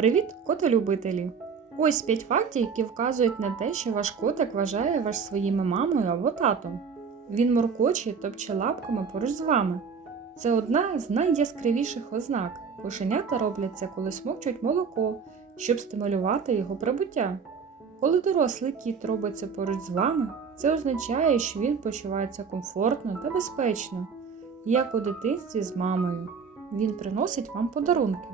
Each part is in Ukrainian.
Привіт, котолюбителі! Ось 5 фактів, які вказують на те, що ваш котик вважає вас своїми мамою або татом. Він моркоче, топче лапками поруч з вами. Це одна з найяскравіших ознак. Кошенята роблять це, коли смокчуть молоко, щоб стимулювати його прибуття. Коли дорослий кіт робить це поруч з вами, це означає, що він почувається комфортно та безпечно, як у дитинстві з мамою. Він приносить вам подарунки.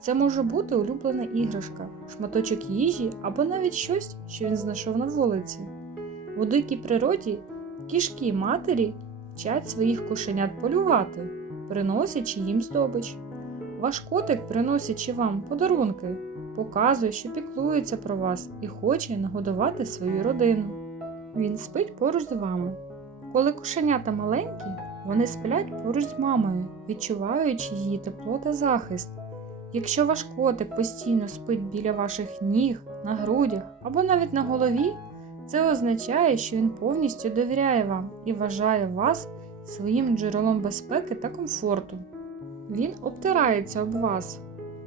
Це може бути улюблена іграшка, шматочок їжі або навіть щось, що він знайшов на вулиці. У дикій природі кішки матері вчать своїх кошенят полювати, приносячи їм здобич. Ваш котик, приносячи вам подарунки, показує, що піклується про вас і хоче нагодувати свою родину. Він спить поруч з вами. Коли кошенята маленькі, вони сплять поруч з мамою, відчуваючи її тепло та захист. Якщо ваш котик постійно спить біля ваших ніг, на грудях або навіть на голові, це означає, що він повністю довіряє вам і вважає вас своїм джерелом безпеки та комфорту. Він обтирається об вас.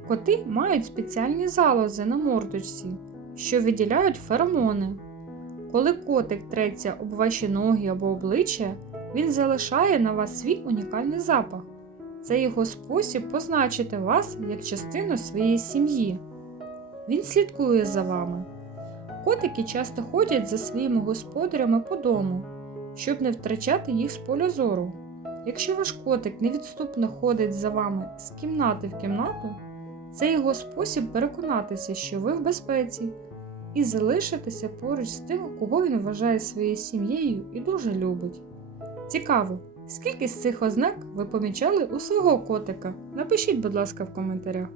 Коти мають спеціальні залози на мордочці, що виділяють феромони. Коли котик треться об ваші ноги або обличчя, він залишає на вас свій унікальний запах. Це його спосіб позначити вас як частину своєї сім'ї. Він слідкує за вами. Котики часто ходять за своїми господарями по дому, щоб не втрачати їх з поля зору. Якщо ваш котик невідступно ходить за вами з кімнати в кімнату, це його спосіб переконатися, що ви в безпеці, і залишитися поруч з тим, кого він вважає своєю сім'єю і дуже любить. Цікаво, скільки з цих ознак ви помічали у свого котика? Напишіть, будь ласка, в коментарях.